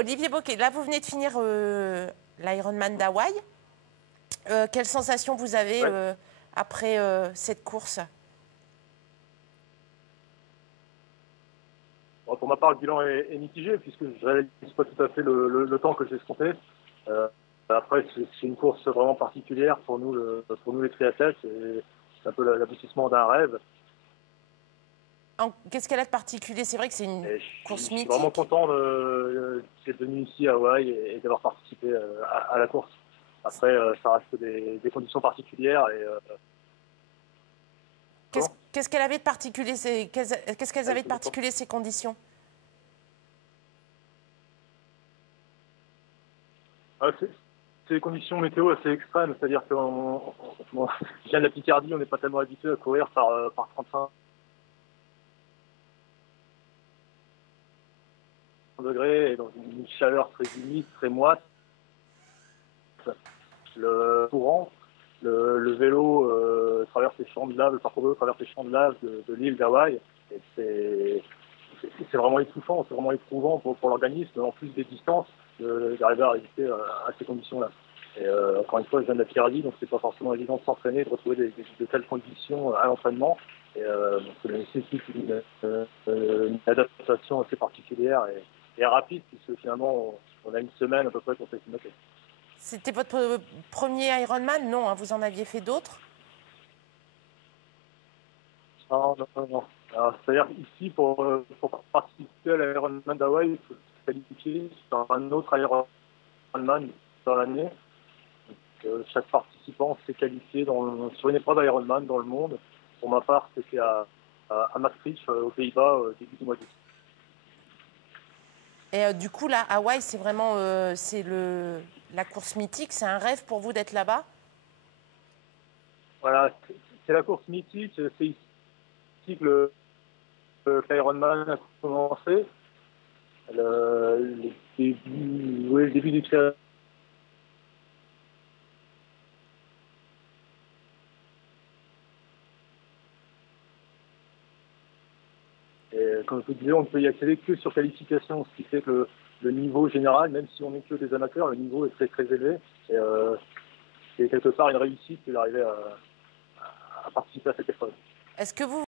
Olivier Bocquet, là vous venez de finir l'Ironman d'Hawaï. Quelle sensation vous avez Ouais. après cette course? Bon, pour ma part, le bilan est mitigé puisque je ne réalise pas tout à fait le temps que j'ai escompté. Euh, Après, c'est une course vraiment particulière pour nous, les triathlètes. C'est un peu l'aboutissement d'un rêve. Qu'est-ce qu'elle a de particulier? C'est vrai que c'est une Et je course suis vraiment mythique. content d'être venu ici à Hawaï et d'avoir participé à la course. Après, ça reste des conditions particulières. Comment Qu'est-ce qu'elle avait de particulier? Qu'est-ce qu'elles Allez, avaient je de vous entends. particulier ces conditions? Ah, c'est des conditions météo assez extrêmes, c'est-à-dire que je viens de la Picardie, on n'est pas tellement habitué à courir par 35 degrés et dans une chaleur très humide, très moite. Le courant, le vélo traverse les champs de lave, le parcours vélo traverse les champs de lave de l'île d'Hawaï. Et c'est vraiment étouffant, c'est vraiment éprouvant pour l'organisme, en plus des distances, d'arriver à résister à ces conditions-là. Et encore une fois, je viens de la Picardie, donc c'est pas forcément évident de s'entraîner, de retrouver de telles conditions à l'entraînement. Et cela nécessite une adaptation assez particulière et rapide, puisque finalement, on a une semaine à peu près pour s'acclimater. C'était votre premier Ironman? Non, hein, vous en aviez fait d'autres? Non, non, non, non. C'est-à-dire qu'ici, pour participer à l'Ironman d'Hawaï, il faut se qualifier sur un autre Ironman dans l'année. Chaque participant s'est qualifié sur une épreuve Ironman dans le monde. Pour ma part, c'était à Maastricht, aux Pays-Bas, début du mois d'août. Et du coup, là, Hawaï, c'est vraiment la course mythique. C'est un rêve pour vous d'être là-bas? Voilà, c'est la course mythique. C'est ici que l'Ironman a commencé. Le début du triathlon. Et comme je vous disais, on ne peut y accéder que sur qualification, ce qui fait que le niveau général, même si on n'est que des amateurs, le niveau est très très élevé. Et c'est quelque part une réussite d'arriver à participer à cette épreuve. Est-ce que vous